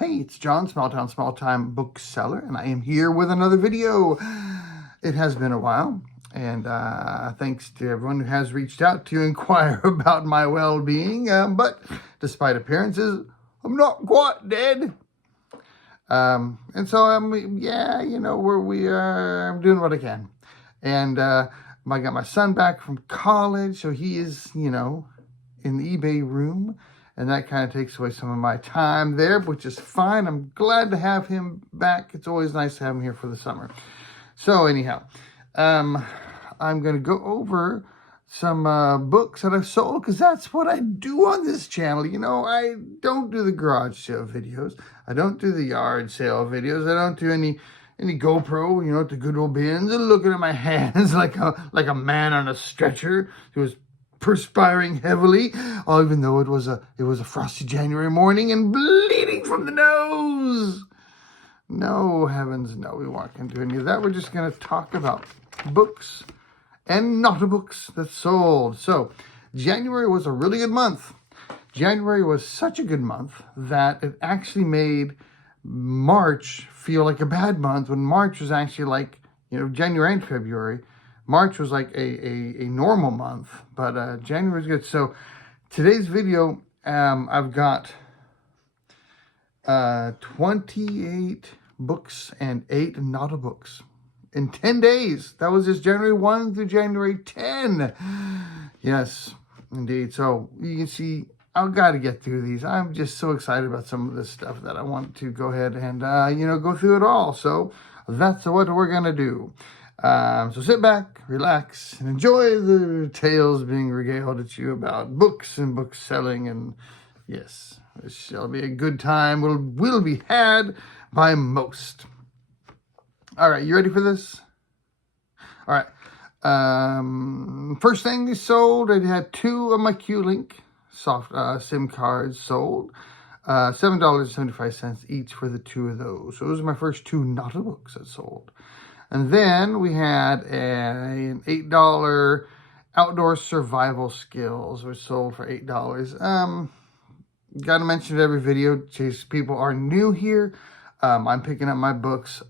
Hey, it's John, Small Town, Small Time Bookseller, and I am here with another video. It has been a while, and thanks to everyone who has reached out to inquire about my well-being, but despite appearances, I'm not quite dead. And so, yeah, you know, I'm doing what I can. And I got my son back from college, so he is, you know, in the eBay room. And that kind of takes away some of my time there, which is fine. I'm glad to have him back. It's always nice to have him here for the summer. So anyhow, I'm going to go over some books that I've sold, because that's what I do on this channel. You know, I don't do the garage sale videos. I don't do the yard sale videos. I don't do any GoPro, you know, at the Goodwill bins and looking at my hands like a man on a stretcher who was perspiring heavily, even though it was a frosty January morning and bleeding from the nose. No, heavens, no, we weren't going to do any of that. We're just going to talk about books and not books that sold. So January was a really good month. January was such a good month that it actually made March feel like a bad month, when March was actually like, you know, January and February. March was like a normal month, but January was good. So today's video, I've got 28 books and 8 not books in 10 days. That was just January 1 through January 10. Yes, indeed. So you can see, I've got to get through these. I'm just so excited about some of this stuff that I want to go ahead and, you know, go through it all. So that's what we're going to do. So sit back, relax, and enjoy the tales being regaled at you about books and book selling. And yes, it shall be a good time. Will be had by most. All right, you ready for this? All right. First thing they sold, I had 2 of my Q-Link soft SIM cards sold. $7.75 each for the 2 of those. So those are my first 2 not books that sold. And then we had an $8 outdoor survival skills, which sold for $8. Got to mention it every video in case people are new here. I'm picking up my books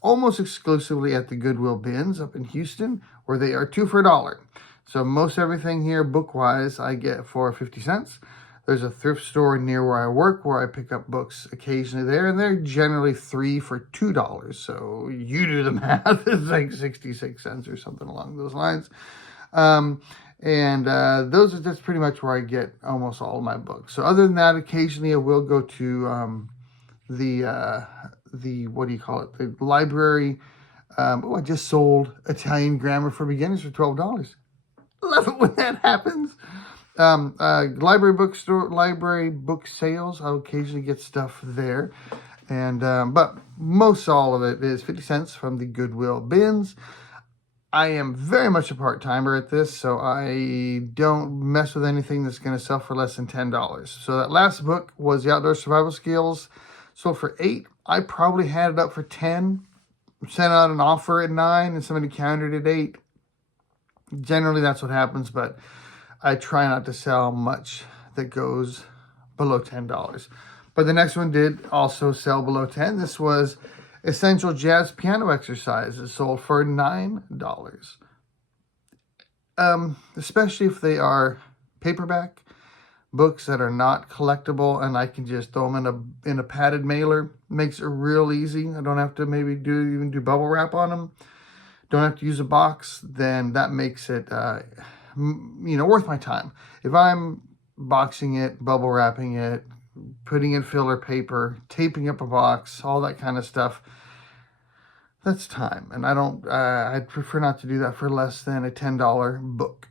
almost exclusively at the Goodwill bins up in Houston, where they are 2 for $1. So most everything here, book-wise, I get for 50 cents. There's a thrift store near where I work where I pick up books occasionally there, and they're generally 3 for $2. So you do the math. It's like 66 cents or something along those lines. That's pretty much where I get almost all of my books. So other than that, occasionally I will go to the what do you call it? The library. I just sold Italian Grammar for Beginners for $12. Love it when that happens. Library book sales. I'll occasionally get stuff there. And, but most all of it is 50 cents from the Goodwill bins. I am very much a part-timer at this, so I don't mess with anything that's going to sell for less than $10. So that last book was the Outdoor Survival Skills, sold for $8. I probably had it up for 10, sent out an offer at 9, and somebody countered at 8. Generally, that's what happens, but I try not to sell much that goes below $10. But the next one did also sell below 10. This was Essential Jazz Piano Exercises, sold for $9. Especially if they are paperback books that are not collectible, and I can just throw them in a padded mailer. Makes it real easy. I don't have to maybe even do bubble wrap on them. Don't have to use a box. Then that makes it you know, worth my time. If I'm boxing it, bubble wrapping it, putting in filler paper, taping up a box, all that kind of stuff, that's time. And I'd prefer not to do that for less than a $10 book.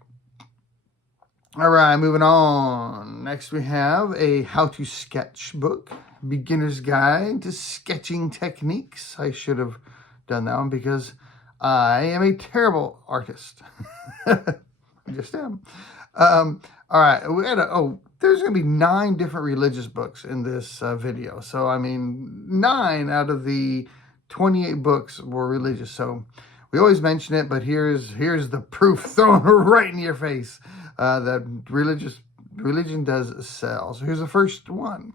All right, moving on. Next we have a how to sketch book, Beginner's Guide to Sketching Techniques. I should have done that one because I am a terrible artist. I just am. All right, there's going to be 9 different religious books in this video. So, I mean, 9 out of the 28 books were religious. So, we always mention it, but here's the proof thrown right in your face that religion does sell. So, here's the first one.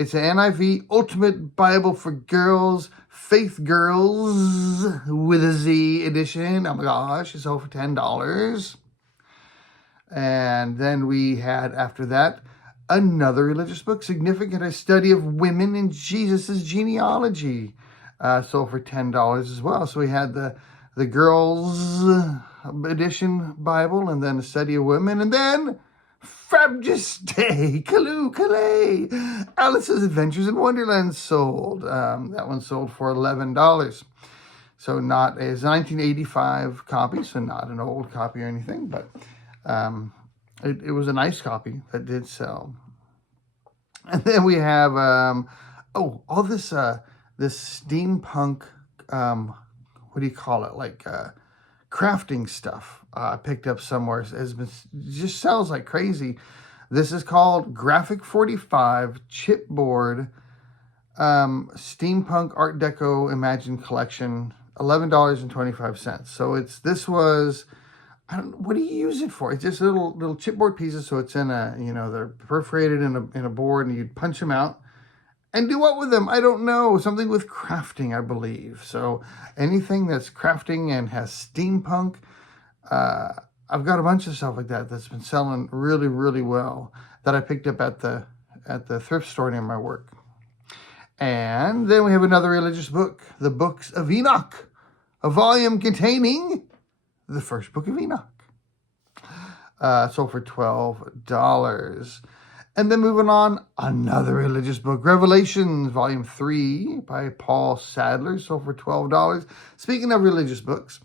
It's an NIV Ultimate Bible for Girls, Faith Girls with a Z edition. Oh my gosh, it sold for $10. And then we had, after that, another religious book, Significant, a study of women in Jesus' genealogy. Sold for $10 as well. So we had the girls edition Bible, and then a study of women, and then Frabjous Calais, Alice's Adventures in Wonderland sold. That one sold for $11. So not a 1985 copy, so not an old copy or anything, but it was a nice copy that did sell. And then we have all this this steampunk what do you call it, like crafting stuff I picked up somewhere. Just sells like crazy. This is called Graphic 45 Chipboard Steampunk Art Deco Imagined Collection, $11.25. So this was, what do you use it for? It's just little chipboard pieces. So it's in they're perforated in a board, and you'd punch them out and do what with them? I don't know. Something with crafting, I believe. So anything that's crafting and has steampunk, I've got a bunch of stuff like that's been selling really, really well that I picked up at the thrift store near my work. And then we have another religious book, the Books of Enoch, a volume containing the first book of Enoch. Sold for $12. And then moving on, another religious book, Revelations, Volume 3 by Paul Sadler, sold for $12. Speaking of religious books,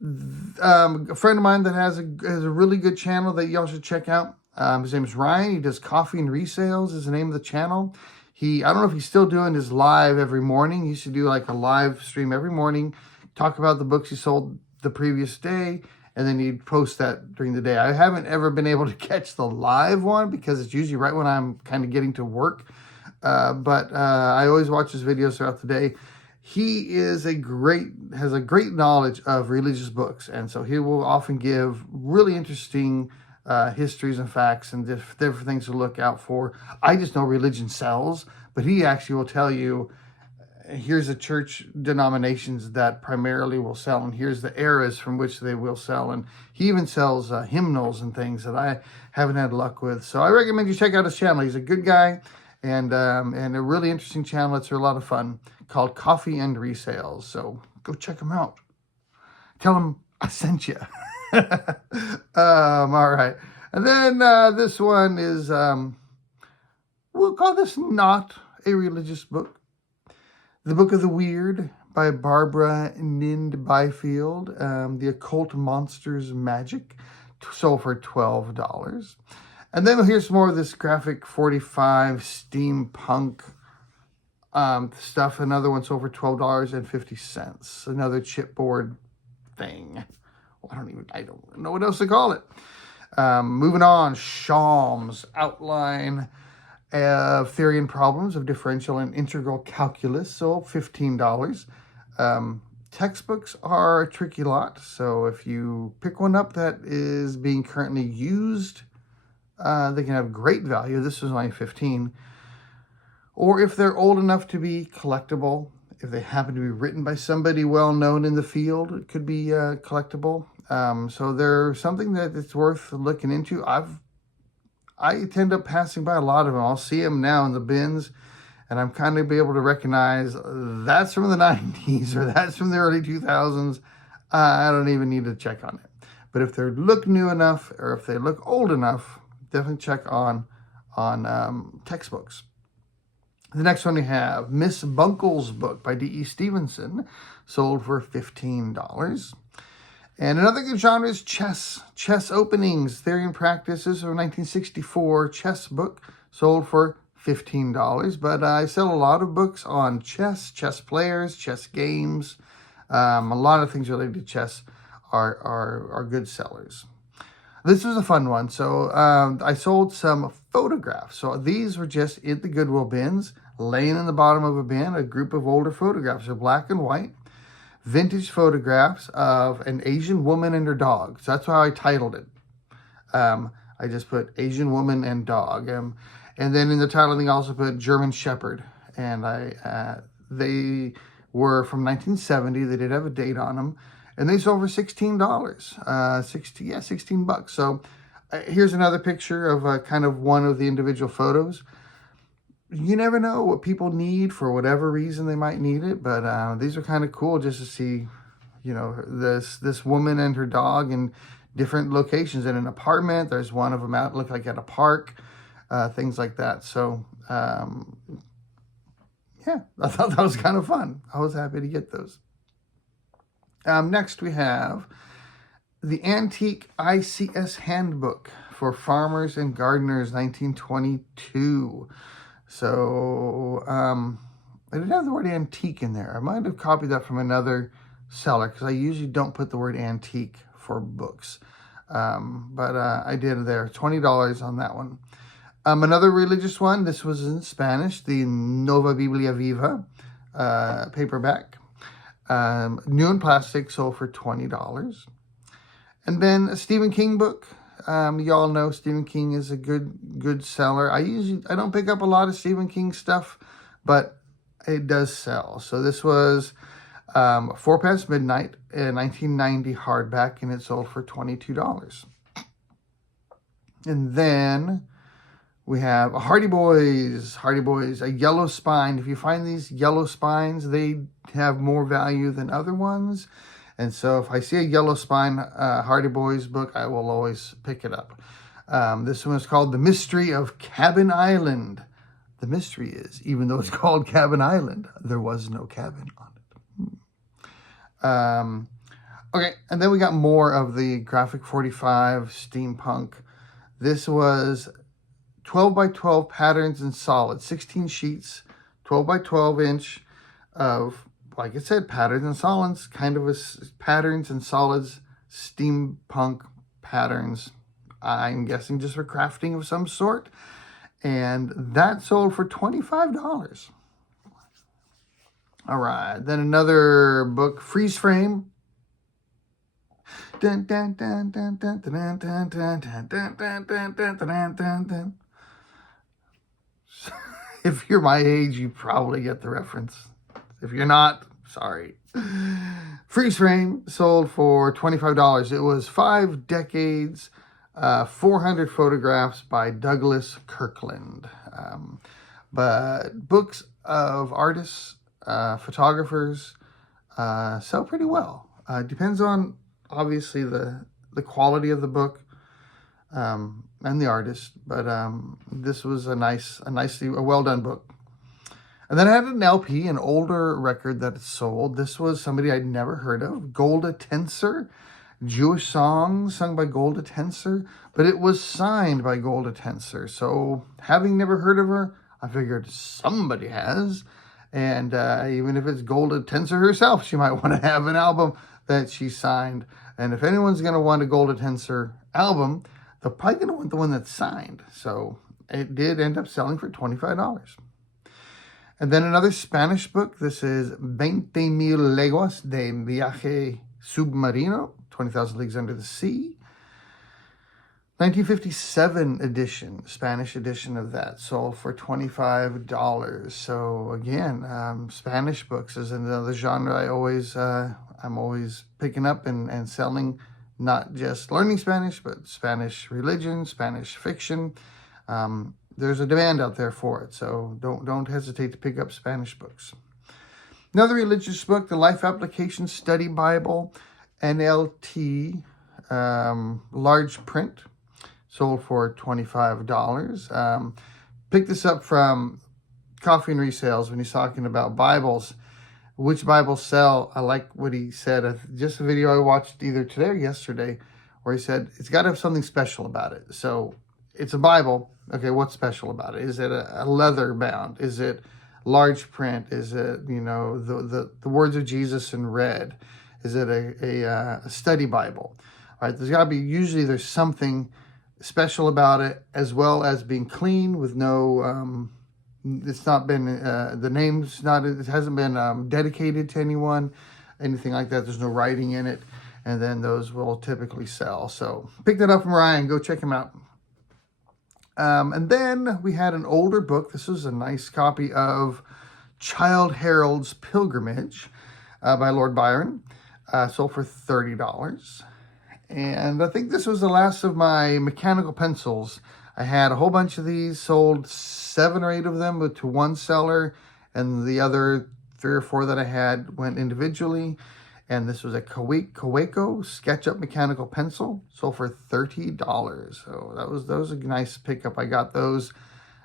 a friend of mine that has a really good channel that y'all should check out. His name is Ryan. He does Coffee and Resales is the name of the channel. I don't know if he's still doing his live every morning. He used to do like a live stream every morning, talk about the books he sold the previous day, and then he'd post that during the day. I haven't ever been able to catch the live one because it's usually right when I'm kind of getting to work. But I always watch his videos throughout the day. He has a great knowledge of religious books. And so he will often give really interesting histories and facts and different things to look out for. I just know religion sells, but he actually will tell you, here's the church denominations that primarily will sell, and here's the eras from which they will sell. And he even sells hymnals and things that I haven't had luck with. So I recommend you check out his channel. He's a good guy and a really interesting channel. It's a lot of fun, called Coffee and Resales. So go check him out. Tell him I sent you. All right. And then this one is, we'll call this not a religious book. The Book of the Weird by Barbara Nind Byfield, The Occult Monsters Magic, sold for $12. And then here's more of this Graphic 45 steampunk stuff. Another one sold for $12.50. Another chipboard thing. I don't know what else to call it. Moving on, Shalm's Outline of Theory and Problems of Differential and Integral Calculus, sold $15. Textbooks are a tricky lot, so if you pick one up that is being currently used, they can have great value. This was only $15. Or if they're old enough to be collectible, if they happen to be written by somebody well known in the field, it could be collectible. So they're something that it's worth looking into. I tend up passing by a lot of them. I'll see them now in the bins, and I'm kind of be able to recognize that's from the 90s or that's from the early 2000s. I don't even need to check on it. But if they look new enough or if they look old enough, definitely check on textbooks. The next one we have Miss Bunkle's book by D.E. Stevenson, sold for $15. And another good genre is chess. Chess Openings, Theory and Practices from 1964 chess book, sold for $15. But I sell a lot of books on chess players, chess games. A lot of things related to chess are good sellers. This was a fun one. So I sold some photographs. So these were just in the Goodwill bins, laying in the bottom of a bin, a group of older photographs. They're black and white. Vintage photographs of an Asian woman and her dog. So that's how I titled it. I just put Asian woman and dog. And And then in the title, they also put German Shepherd. And they were from 1970. They did have a date on them. And they sold for $16. 16 bucks. So here's another picture of kind of one of the individual photos. You never know what people need for whatever reason they might need it. But these are kind of cool just to see, you know, this woman and her dog in different locations. In an apartment, there's one of them out, look like at a park, things like that. So, yeah, I thought that was kind of fun. I was happy to get those. Next, we have the Antique ICS Handbook for Farmers and Gardeners, 1922. So, I didn't have the word antique in there. I might have copied that from another seller because I usually don't put the word antique for books. But I did there. $20 on that one. Another religious one. This was in Spanish. The Nova Biblia Viva paperback. New in plastic, sold for $20. And then a Stephen King book. Y'all know Stephen King is a good seller. I don't pick up a lot of Stephen King stuff, but it does sell. So this was 4 Past Midnight, a 1990 hardback, and it sold for $22. And then we have a Hardy Boys, a yellow spine. If you find these yellow spines, they have more value than other ones. And so if I see a yellow spine Hardy Boys book, I will always pick it up. This one is called The Mystery of Cabin Island. The mystery is, even though it's called Cabin Island, there was no cabin on it. Okay, and then we got more of the Graphic 45 steampunk. This was 12 by 12 patterns and solids, 16 sheets, 12 by 12 inch of, like I said, patterns and solids, kind of patterns and solids, steampunk patterns. I'm guessing just for crafting of some sort. And that sold for $25. All right, then another book, Freeze Frame. Dun, dun, dun, dun, dun, dun, dun, dun, dun, dun, dun, dun, dun, dun, dun, dun. If you're my age, you probably get the reference. If you're not, sorry. Freeze Frame sold for $25. It was 5 decades, 400 photographs by Douglas Kirkland. But books of artists, photographers sell pretty well. Depends on, obviously, the quality of the book and the artist. But this was a well done book. And then I had an LP, an older record that sold. This was somebody I'd never heard of, Golda Tenser, Jewish songs sung by Golda Tenser, but it was signed by Golda Tenser. So having never heard of her, I figured somebody has. And even if it's Golda Tenser herself, she might want to have an album that she signed. And if anyone's going to want a Golda Tenser album, they're probably going to want the one that's signed. So it did end up selling for $25. And then another Spanish book. This is 20,000 Leguas de Viaje Submarino, 20,000 Leagues Under the Sea. 1957 edition, Spanish edition of that, sold for $25. So again, Spanish books is another genre I'm always picking up and selling, not just learning Spanish, but Spanish religion, Spanish fiction. There's a demand out there for it, so don't hesitate to pick up Spanish books. Another religious book, the Life Application Study Bible, NLT, large print, sold for $25. Picked this up from Coffee and Resales when he's talking about Bibles. Which Bibles sell? I like what he said. Just a video I watched either today or yesterday where he said it's got to have something special about it. So it's a Bible. Okay, what's special about it? Is it a leather bound? Is it large print? Is it, the words of Jesus in red? Is it a study Bible? All right, there's got to be, usually there's something special about it, as well as being clean with no, it's not been, the name's not, it hasn't been dedicated to anyone, anything like that. There's no writing in it. And then those will typically sell. So pick that up from Ryan. Go check him out. And then we had an older book. This was a nice copy of Childe Harold's Pilgrimage by Lord Byron. Sold for $30. And I think this was the last of my mechanical pencils. I had a whole bunch of these, sold 7 or 8 of them to one seller, and the other 3 or 4 that I had went individually. And this was a Kaweco SketchUp mechanical pencil, sold for $30. So that was a nice pickup. I got those,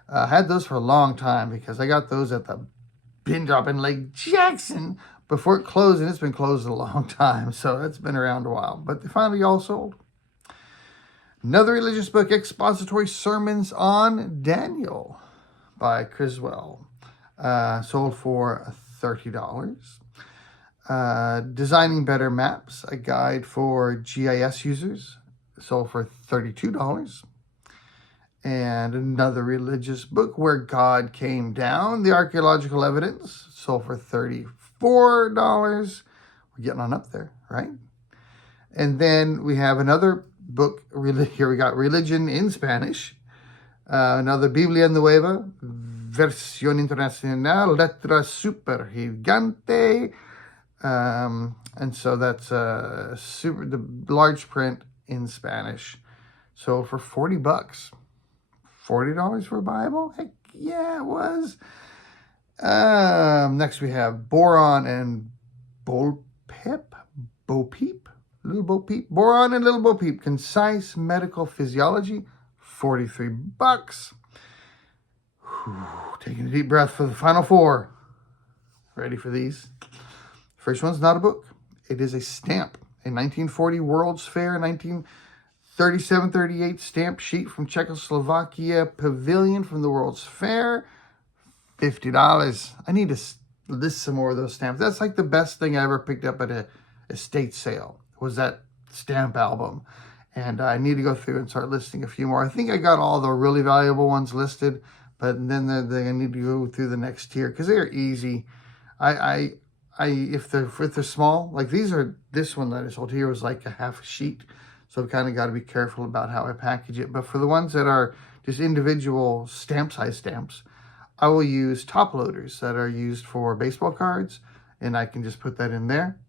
had those for a long time because I got those at the bin drop in Lake Jackson before it closed, and it's been closed a long time, so it's been around a while. But they finally all sold. Another religious book, Expository Sermons on Daniel by Criswell, sold for $30. Designing Better Maps, a guide for GIS users, sold for $32. And another religious book, Where God Came Down, the Archaeological Evidence, sold for $34. We're getting on up there, right? And then we have another book, here we got Religion in Spanish, another Biblia Nueva, Versión Internacional, Letra Super Gigante, and so that's the large print in Spanish, sold for $40. $40 for a Bible? Heck yeah, it was. Next we have Boron and Bo Peep, Little Bo Peep, Boron and Little Bo Peep, Concise Medical Physiology, $43. Whew, taking a deep breath for the final 4. Ready for these? First one's not a book. It is a stamp. A 1940 World's Fair, 1937-38 stamp sheet from Czechoslovakia Pavilion from the World's Fair, $50. I need to list some more of those stamps. That's like the best thing I ever picked up at a estate sale, was that stamp album. And I need to go through and start listing a few more. I think I got all the really valuable ones listed, but then I need to go through the next tier because they're easy. If they're small, like this one that I sold here was like a half sheet. So I've kind of got to be careful about how I package it. But for the ones that are just individual stamp size stamps, I will use top loaders that are used for baseball cards. And I can just put that in there.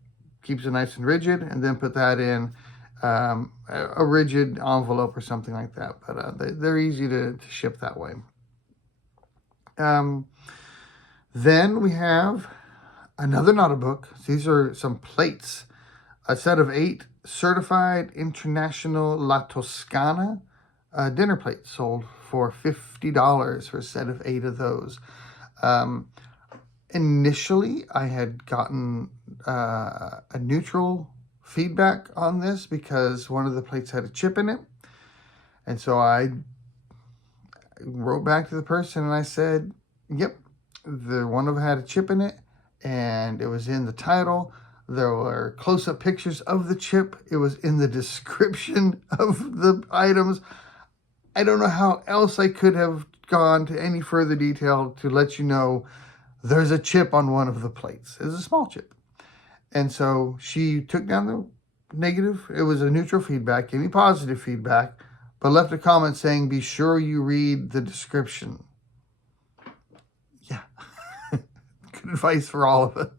Keeps it nice and rigid. And then put that in a rigid envelope or something like that. But they're easy to ship that way. Then we have another not a book. These are some plates. A set of 8 certified international La Toscana dinner plates, sold for $50 for a set of 8 of those. Initially, I had gotten a neutral feedback on this because one of the plates had a chip in it. And so I wrote back to the person and I said, yep, the one of them had a chip in it and it was in the title. There were close-up pictures of the chip. It was in the description of the items. I don't know how else I could have gone to any further detail to let you know there's a chip on one of the plates. It's a small chip. And so she took down the negative. It was a neutral feedback, gave me positive feedback, but left a comment saying, be sure you read the description. Yeah. Good advice for all of it.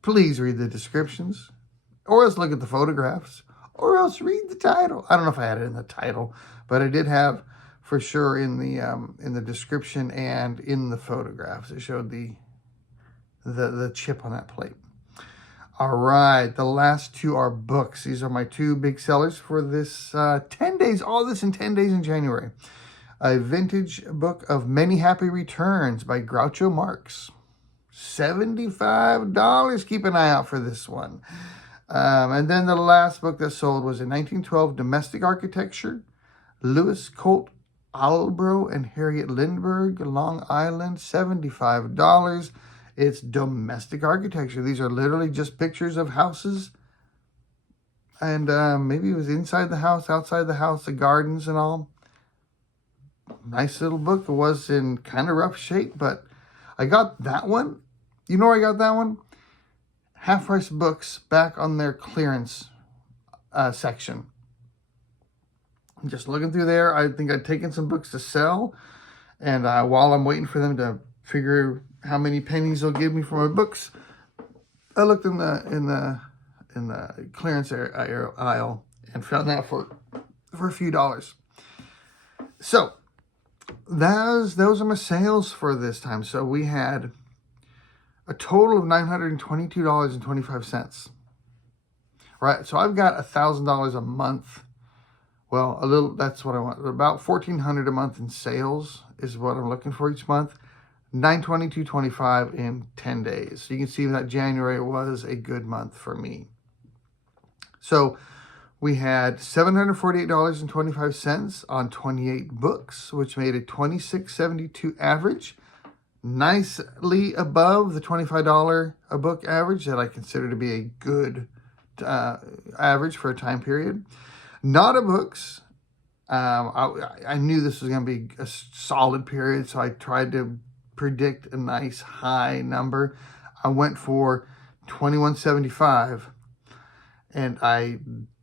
Please read the descriptions, or else look at the photographs, or else read the title. I don't know if I had it in the title, but I did have for sure in the description and in the photographs. It showed the chip on that plate. All right, the last 2 are books. These are my 2 big sellers for this 10 days, all this in 10 days in January. A vintage book of Many Happy Returns by Groucho Marx. $75. Keep an eye out for this one. And then the last book that sold was in 1912, Domestic Architecture, Lewis Colt Albro and Harriet Lindbergh, Long Island, $75. It's domestic architecture. These are literally just pictures of houses. And maybe it was inside the house, outside the house, the gardens and all. Nice little book. It was in kind of rough shape, but I got that one. You know where I got that one? Half Price Books, back on their clearance section. Just looking through there, I think I'd taken some books to sell, and while I'm waiting for them to figure how many pennies they'll give me for my books, I looked in the clearance aisle and found that for a few dollars. So those are my sales for this time. So we had a total of $922.25. Right, so I've got $1,000 a month. Well, that's what I want. About $1,400 a month in sales is what I'm looking for each month. $922.25 in 10 days. So you can see that January was a good month for me. So we had $748.25 on 28 books, which made a $26.72 average. Nicely above the $25 a book average that I consider to be a good average for a time period. Not a books. I knew this was going to be a solid period, so I tried to predict a nice high number. I went for $21.75, and I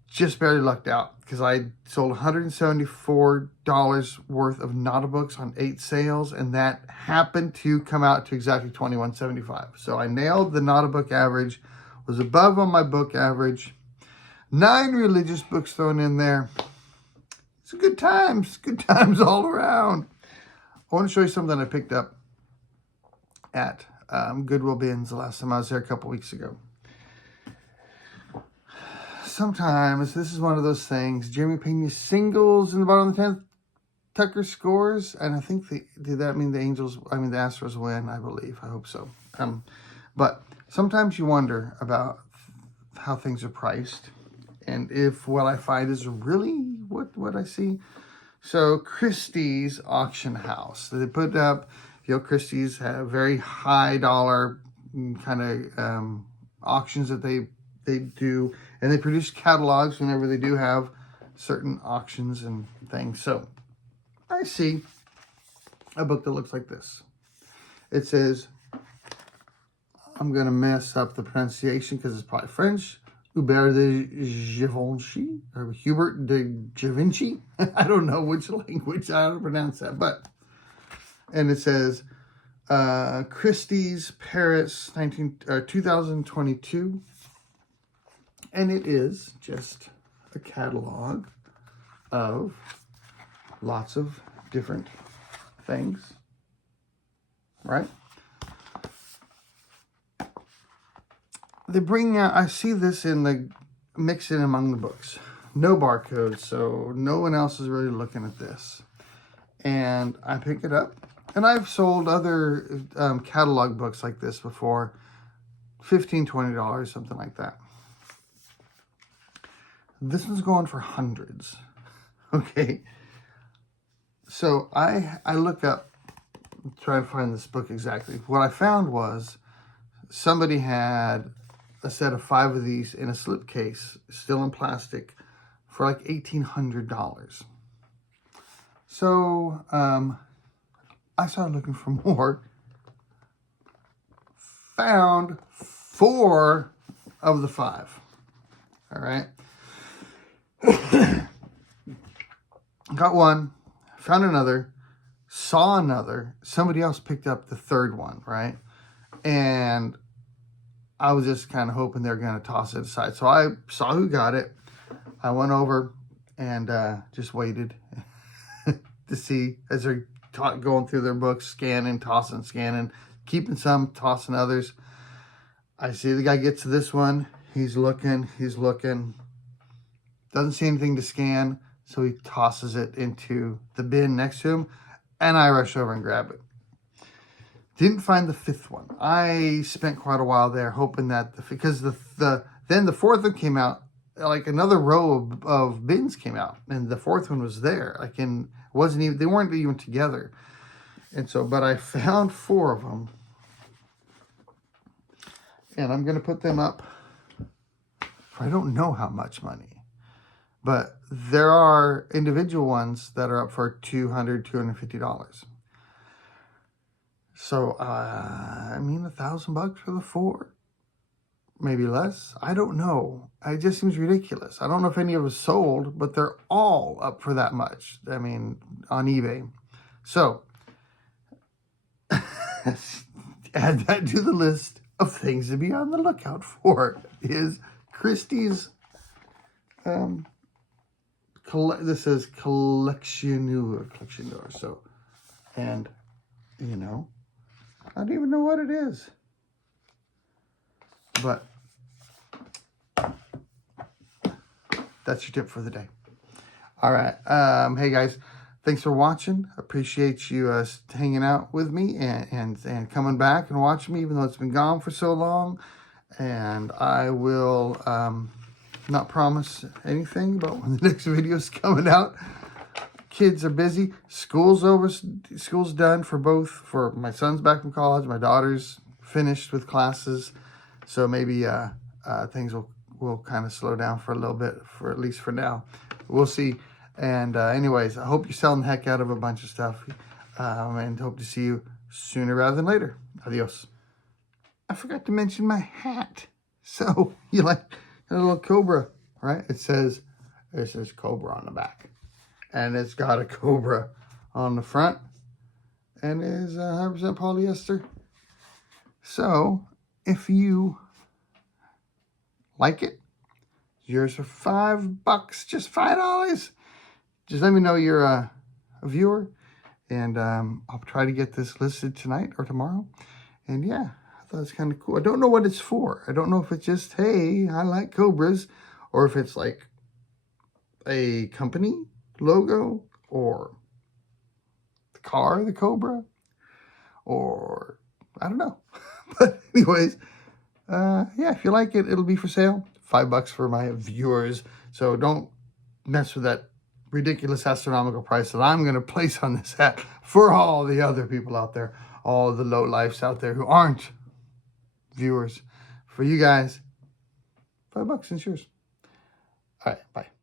just barely lucked out because I sold $174 worth of Nota books on 8 sales, and that happened to come out to exactly $21.75. So I nailed the Nota book average, was above on my book average. 9 religious books thrown in there. It's good times all around. I want to show you something I picked up at Goodwill Bins the last time I was there a couple weeks ago. Sometimes this is one of those things. Jeremy Pena singles in the bottom of the 10th. Tucker scores, and I think did that mean the Astros win? I believe. I hope so. But sometimes you wonder about how things are priced, and if what I find is really what I see. So Christie's auction house, they put up, Christie's have very high dollar kind of auctions that they do, and they produce catalogs whenever they do have certain auctions and things. So I see a book that looks like this. It says, I'm going to mess up the pronunciation because it's probably French, Hubert de Givenchy, or Hubert de Givenchy. I don't know which language, I don't pronounce that, and it says, Christie's Paris 2022, and it is just a catalog of lots of different things, right? They bring out, I see this mixed in among the books. No barcodes, so no one else is really looking at this. And I pick it up, and I've sold other catalog books like this before, $15, $20, something like that. This one's going for hundreds, okay? So I look up, try to find this book exactly. What I found was somebody had a set of 5 of these in a slipcase, still in plastic, for like $1,800. So I started looking for more. Found 4 of the 5. All right. Got one, found another, saw another. Somebody else picked up the 3rd one, right? And I was just kind of hoping they're going to toss it aside. So I saw who got it. I went over and just waited to see as they're going through their books, scanning, tossing, scanning, keeping some, tossing others. I see the guy gets to this one. He's looking. Doesn't see anything to scan, so he tosses it into the bin next to him, and I rush over and grab it. Didn't find the 5th one. I spent quite a while there hoping that, because then the 4th one came out, like another row of bins came out, and the 4th one was there. Like they weren't even together. And so, but I found 4 of them, and I'm going to put them up for I don't know how much money, but there are individual ones that are up for $200, $250. So, $1,000 for the 4. maybe less. I don't know. It just seems ridiculous. I don't know if any of them sold, but they're all up for that much. I mean, on eBay. So, add that to the list of things to be on the lookout for is Christie's, this says collectionneur. So, and, you know, I don't even know what it is. But that's your tip for the day. All right. Hey, guys. Thanks for watching. Appreciate you hanging out with me and coming back and watching me, even though it's been gone for so long. And I will not promise anything about when the next video is coming out. Kids are busy. School's over. School's done for both. For my son's back from college. My daughter's finished with classes. So maybe things will kind of slow down for a little bit, for at least for now. We'll see. And anyways, I hope you're selling the heck out of a bunch of stuff. And hope to see you sooner rather than later. Adios. I forgot to mention my hat. So you like a little cobra, right? It says cobra on the back. And it's got a cobra on the front. And it is 100% polyester. So if you like it, yours for $5, just $5. Just let me know you're a viewer, and I'll try to get this listed tonight or tomorrow. And yeah, I thought it's kind of cool. I don't know what it's for. I don't know if it's just, hey, I like cobras, or if it's like a company logo, or the car, the Cobra, or I don't know. But anyways, yeah, if you like it, it'll be for sale. $5 for my viewers. So don't mess with that ridiculous astronomical price that I'm going to place on this hat for all the other people out there, all the low lifes out there who aren't viewers. For you guys, $5 and yours. All right, bye.